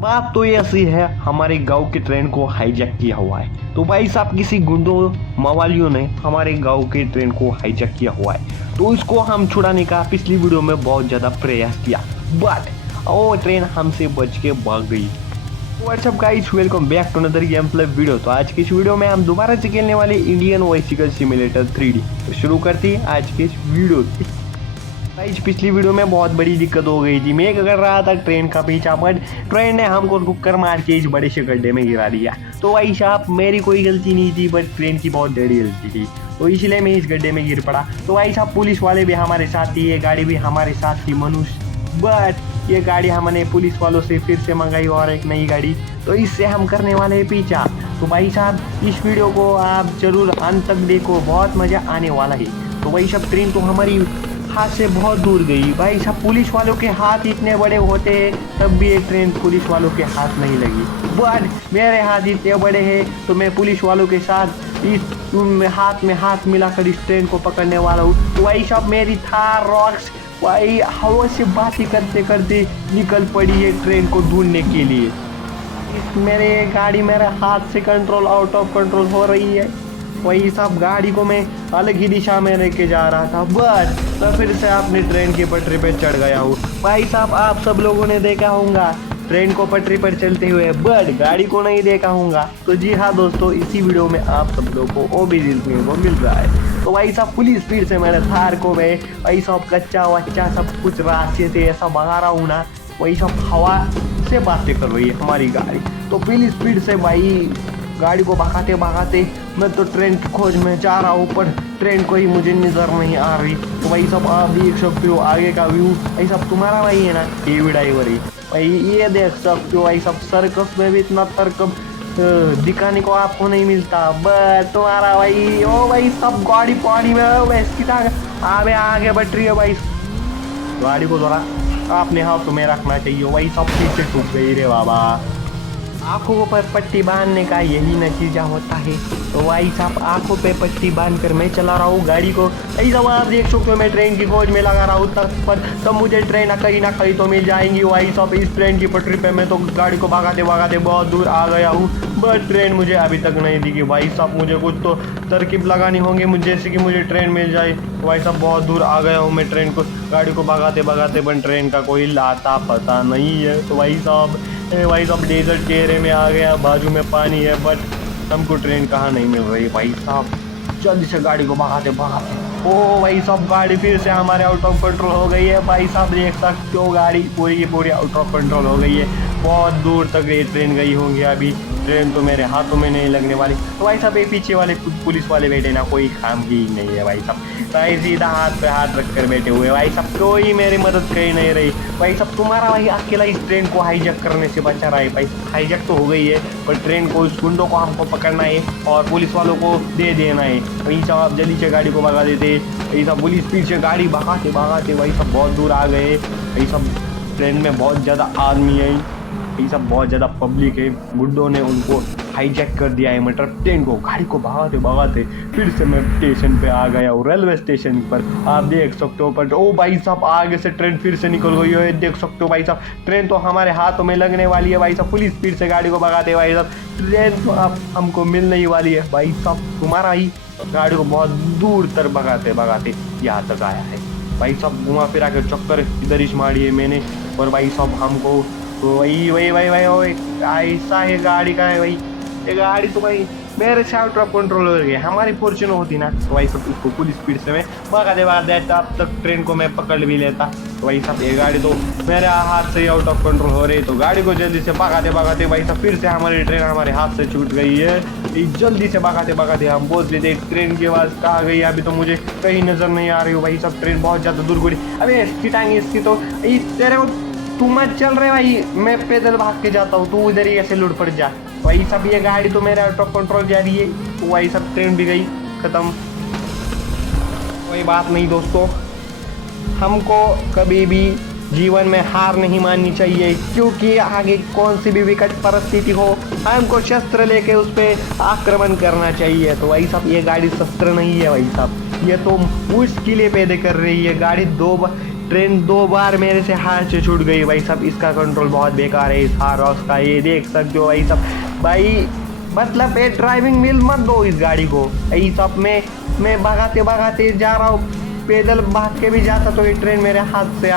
बात तो ऐसी है, हमारे गांव की ट्रेन को हाईजैक किया हुआ है। तो भाई साहब किसी गुंडों मवालियों ने हमारे गांव की ट्रेन को हाईजैक किया हुआ है। तो इसको हम छुड़ाने का पिछली वीडियो में बहुत ज़्यादा प्रयास किया, बट वो ट्रेन हमसे बच के भाग गई। What's up guys, welcome back to another game play video. तो आज की इस वीडियो में हम दोबारा से खेलने वाले इंडियन बाइसिकल सिमुलेटर 3D। तो शुरू करती है आज की इस वीडियो की। गाइस पिछली वीडियो में बहुत बड़ी दिक्कत हो गई थी। मैं कर रहा था ट्रेन का पीछा, बट ट्रेन ने हमको टक्कर मार के इस बड़े से गड्ढे में गिरा दिया। तो भाई साहब मेरी कोई गलती नहीं थी, बट ट्रेन की बहुत बड़ी गलती थी, तो इसलिए मैं इस गड्ढे में गिर पड़ा। तो भाई साहब पुलिस वाले भी हमारे साथ थी, ये गाड़ी भी हमारे साथ थी मनुष्य, बट ये गाड़ी हमने पुलिस वालों से फिर से मंगाई और एक नई गाड़ी। तो इससे हम करने वाले हैं पीछा। तो भाई साहब इस वीडियो को आप जरूर अंत तक देखो, बहुत मज़ा आने वाला है। तो भाई साहब ट्रेन तो हमारी हाथ से बहुत दूर गई। भाई साहब पुलिस वालों के हाथ इतने बड़े होते हैं तब भी एक ट्रेन पुलिस वालों के हाथ नहीं लगी, बट मेरे हाथ इतने बड़े हैं तो मैं पुलिस वालों के साथ इस हाथ में हाथ मिलाकर इस ट्रेन को पकड़ने वाला हूँ। तो भाई साहब मेरी थार रॉक्स भाई हवा से बातें करते करते निकल पड़ी है ट्रेन को ढूंढने के लिए। मेरे गाड़ी मेरे हाथ से कंट्रोल आउट ऑफ कंट्रोल हो रही है। वही सब गाड़ी को मैं अलग ही दिशा में लेके जा रहा था, बस मैं फिर से अपनी ट्रेन की पटरी पे चढ़ गया हूँ। भाई साहब आप सब लोगों ने देखा होगा ट्रेन को पटरी पर चलते हुए, बट गाड़ी को नहीं देखा होगा। तो जी हाँ दोस्तों, इसी वीडियो में आप सब लोगों को वो भी देखने को मिल रहा है। तो भाई साहब पुलिस स्पीड से मैंने थार को मैं वही सब कच्चा वच्चा सब कुछ रास्ते से ऐसा भगा रहा हूँ ना, वही सब हवा से बातें कर रही है हमारी गाड़ी। तो पुलिस स्पीड से भाई गाड़ी को भगाते भगाते मैं तो ट्रेन की खोज में जा रहा हूँ, पर ट्रेन कोई मुझे नजर नहीं आ रही। तो भाई सब आप देख सकते हो आगे का व्यू, भाई सब तुम्हारा भाई है ना टीवी ड्राइवर ही भाई, ये देख सकते हो भाई सब सर्कस में भी इतना तर्कब दिखाने को आपको नहीं मिलता, बट तुम्हारा भाई ओ भाई सब गाड़ी पानी में आगे आगे बढ़ रही है। भाई गाड़ी को थोड़ा अपने हाथों में रखना चाहिए, वही सब पीछे टूट गई रे बाबा। आँखों पर पट्टी बांधने का यही नतीजा होता है। तो भाई साहब आँखों पे पट्टी बांध कर मैं चला रहा हूँ गाड़ी को। ऐसा आप देख सकते हो मैं ट्रेन की खोज में लगा रहा हूँ तक पर, तब मुझे ट्रेन कहीं ना कहीं तो मिल जाएंगी। भाई साहब इस ट्रेन की पटरी पे मैं तो गाड़ी को भगाते भगाते बहुत दूर आ गया हूँ, बट ट्रेन मुझे अभी तक नहीं दिखी। भाई साहब मुझे कुछ तो तरकीब लगानी होंगी मुझे, जैसे कि मुझे ट्रेन मिल जाए। तो भाई साहब बहुत दूर आ गया हूँ मैं ट्रेन को गाड़ी को भगाते भगाते, बट ट्रेन का कोई लाता पता नहीं है। तो भाई साहब डेजर्ट के एरिया में आ गया, बाजू में पानी है, बट हमको ट्रेन कहाँ नहीं मिल रही। भाई साहब जल्दी से गाड़ी को भगाते भगाते, ओ भाई साहब गाड़ी फिर से हमारे आउट ऑफ कंट्रोल हो गई है। भाई साहब देख सकते हो गाड़ी पूरी की पूरी आउट ऑफ कंट्रोल हो गई है, बहुत दूर तक ये ट्रेन गई होंगी। अभी ट्रेन तो मेरे हाथों में नहीं लगने वाली। तो भाई साहब ये पीछे वाले पुलिस वाले बैठे ना, कोई काम की नहीं है भाई साहब, भाई सीधा हाथ पे हाथ रख कर बैठे हुए। भाई साहब कोई मेरी मदद कर नहीं रही। भाई साहब तुम्हारा भाई अकेला इस ट्रेन को हाईजैक करने से बचा रहा है। भाई हाईजैक तो हो गई है, पर ट्रेन को उस गुंडों को हमको पकड़ना है और पुलिस वालों को दे देना है। भाई साहब आप जल्दी से गाड़ी को भगा देते। भाई साहब पुलिस पीछे गाड़ी भगाते भगाते भाई साहब बहुत दूर आ गए। भाई साहब ट्रेन में बहुत ज़्यादा आदमी है, ये सब बहुत ज़्यादा पब्लिक है, गुंडों ने उनको हाईजैक कर दिया है। मतलब ट्रेन को गाड़ी को भगाते भगाते फिर से मैं स्टेशन पे आ गया हूँ, रेलवे स्टेशन पर आप देख सकते हो। पर ओ भाई साहब आगे से ट्रेन फिर से निकल गई है, देख सकते हो भाई साहब ट्रेन तो हमारे हाथों में लगने वाली है। भाई साहब पुलिस स्पीड से गाड़ी को भगाते, भाई साहब ट्रेन तो अब हमको मिलने ही वाली है। भाई साहब तुम्हारा ही गाड़ी को बहुत दूर तक भगाते भगाते यहाँ तक आया है। भाई साहब घुमा फिरा के चक्कर इधर ही मारी है मैंने, और भाई साहब हमको तो वही ऐसा है गाड़ी का है भाई, ये गाड़ी तो भाई मेरे से आउट ऑफ कंट्रोल हो गई। हमारी फॉर्च्यूनर होती ना तो भाई सब उसको फुल स्पीड से मैं भगाते भगाते तब तक ट्रेन को मैं पकड़ भी लेता। तो भाई साहब ये गाड़ी तो मेरे हाथ से ही आउट ऑफ कंट्रोल हो रही, तो गाड़ी को जल्दी से भगाते भगाते भाई साहब फिर से हमारी ट्रेन हमारे हाथ से छूट गई है। जल्दी से भगाते भगाते हम पहुँच लेते। ट्रेन की आवाज़ कहाँ गई अभी तो मुझे कहीं नज़र नहीं आ रही हो। भाई साहब ट्रेन बहुत ज़्यादा दूर गई। अभी इसकी टांगी इसकी तो तेरे को तू मत चल रहे भाई, मैं पैदल भाग के जाता हूँ, तू इधर ही ऐसे लुढ़ पड़ जा। वही सब ये गाड़ी तो मेरे आउट ऑफ कंट्रोल जा रही है, तो वही सब ट्रेन भी गई खत्म। कोई बात नहीं दोस्तों, हमको कभी भी जीवन में हार नहीं माननी चाहिए, क्योंकि आगे कौन सी भी विकट परिस्थिति हो हमको शस्त्र लेके उस पर आक्रमण करना चाहिए। तो वही सब ये गाड़ी शस्त्र नहीं है भाई साहब, ये तो मुश्किलें पैदा कर रही है। गाड़ी ट्रेन 2 बार मेरे से हाथ से छूट गई भाई साहब। इसका कंट्रोल बहुत बेकार है इस हारॉस का, ये देख सकते हो भाई साहब। भाई मतलब ये ड्राइविंग व्हील मत दो इस गाड़ी को भाई साहब। मैं भगाते भगाते जा रहा हूँ, पैदल भाग के भी जाता तो ये ट्रेन मेरे हाथ से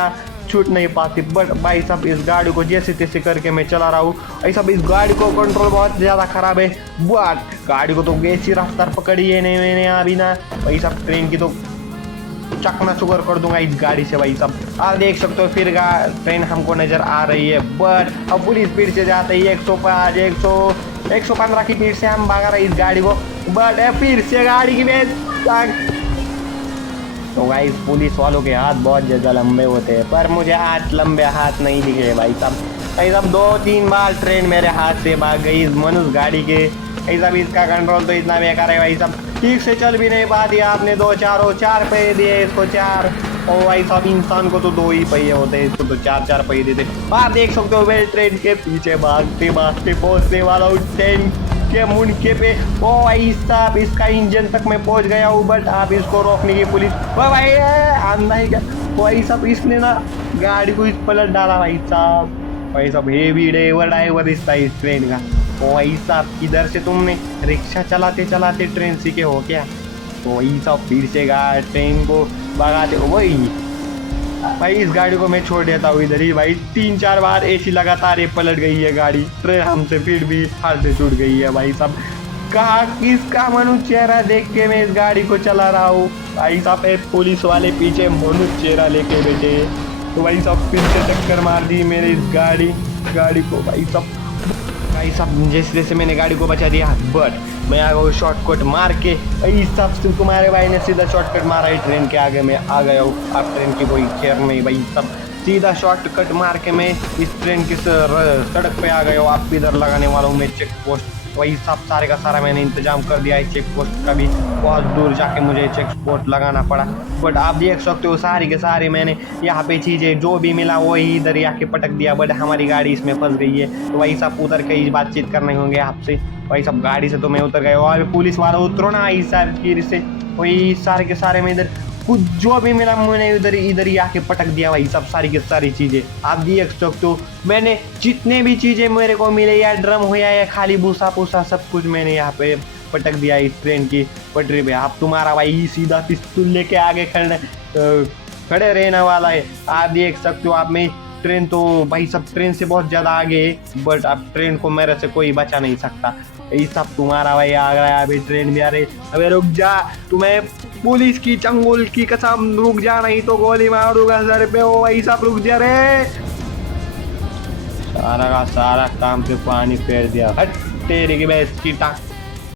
छूट नहीं पाती। बट भाई साहब इस गाड़ी को जैसे तैसे करके मैं चला रहा हूँ भाई साहब। इस गाड़ी को कंट्रोल बहुत ज़्यादा खराब है। बट गाड़ी को तो ऐसी रफ्तार पकड़ी है नहीं मैंने अभी ना भाई साहब। ट्रेन की तो चकना चुकर कर दूंगा इस गाड़ी से भाई साहब। आप देख सकते हो फिर ट्रेन हमको नज़र आ रही है। बट अब पुलिस स्पीड से जाते ही 105 115 की स्पीड से हम भागा रहे इस गाड़ी को। बट फिर से गाड़ी की तो भाई पुलिस वालों के हाथ बहुत ज़्यादा लंबे होते हैं, पर मुझे आज लंबे हाथ नहीं दिखे भाई साहब। भाई साहब 2-3 बार ट्रेन मेरे हाथ से भाग गई इस मनुष्य गाड़ी के भाई साहब। इसका कंट्रोल तो इतना बेकार है भाई साहब, ठीक से चल भी नहीं पाती। आपने 4 पहिए दिए इसको 4, और भाई साहब इंसान को तो 2 ही पहिए होते हैं, इसको तो 4 पहिए देते। आप देख सकते हो मैं ट्रेन के पीछे भागते भागते पहुँचने वाला हूँ ट्रेन के मुंडके पे। ओ भाई साहब इसका इंजन तक मैं पहुंच गया हूँ। बट आप इसको रोकने की पुलिस भाई आंधा ही क्या भाई साहब। इसने ना गाड़ी को इस पलट डाला भाई साहब। भाई साहब हेवी ड्राइवर इसका इस ट्रेन का। ओ भाई साहब किधर से तुमने रिक्शा चलाते चलाते ट्रेन सीखे हो क्या? तो भाई साहब फिर से ट्रेन को भगाते हो वही भाई। इस गाड़ी को मैं छोड़ देता हूँ इधर ही भाई। 3-4 बार ऐसी लगातार ये पलट गई है गाड़ी, ट्रेन हमसे फिर भी हाथ से छूट गई है भाई साहब। कहा किसका मनुष्य चेहरा देख के मैं इस गाड़ी को चला रहा हूँ भाई साहब। पुलिस वाले पीछे मनुष्य चेहरा लेके बैठे, तो भाई साहब फिर से टक्कर मार दी मेरी इस गाड़ी को भाई साहब। भाई साहब जैसे जैसे मैंने गाड़ी को बचा दिया, बट मैं आ गया शॉर्टकट मार के भाई साहब से। तुम्हारे भाई ने सीधा शॉर्टकट मारा है ट्रेन के आगे, मैं आ गया हूँ। आप ट्रेन की कोई खैर नहीं भाई साहब, सीधा शॉर्टकट मार के मैं इस ट्रेन की सड़क पे आ गया हूँ। आप इधर लगाने वाला हूँ मैं चेक पोस्ट वही सब सारे का सारा मैंने इंतजाम कर दिया है। चेक पोस्ट का भी बहुत दूर जाके मुझे चेक पोस्ट लगाना पड़ा। बट आप देख सकते हो सारी के सारी मैंने यहाँ पे चीज़ें जो भी मिला वही इधर ही आके पटक दिया। बट हमारी गाड़ी इसमें फंस गई है, तो वही सब उतर के बातचीत करने होंगे आपसे। वही सब गाड़ी से तो मैं उतर गया और पुलिस वाला उतरो ना इस साइड फिर से वही सारे के सारे मैं इधर कुछ जो भी मिला मैंने इधर ही आके पटक दिया भाई सब सारी की सारी चीज़ें। आप देख सकते हो मैंने जितने भी चीज़ें मेरे को मिले या ड्रम हो या खाली भूसा पूसा सब कुछ मैंने यहाँ पे पटक दिया इस ट्रेन की पटरी पे। आप तुम्हारा भाई सीधा पिस्तौल लेके आगे खड़े रहने वाला है। आप देख सकते हो आप में ट्रेन तो भाई सब ट्रेन से बहुत ज़्यादा आगे है, बट अब ट्रेन को मेरे से कोई बचा नहीं सकता। ये सब तुम्हारा भाई आ गया अभी ट्रेन भी आ रही। अबे रुक जा, तुम्हें पुलिस की चंगुल की कसम रुक जा, नहीं तो गोली मार दूंगा सर पे। ओ भाई सब रुक जा रे। सारा का सारा काम पे पानी फेर दिया। हट तेरी की भैंस की टांग।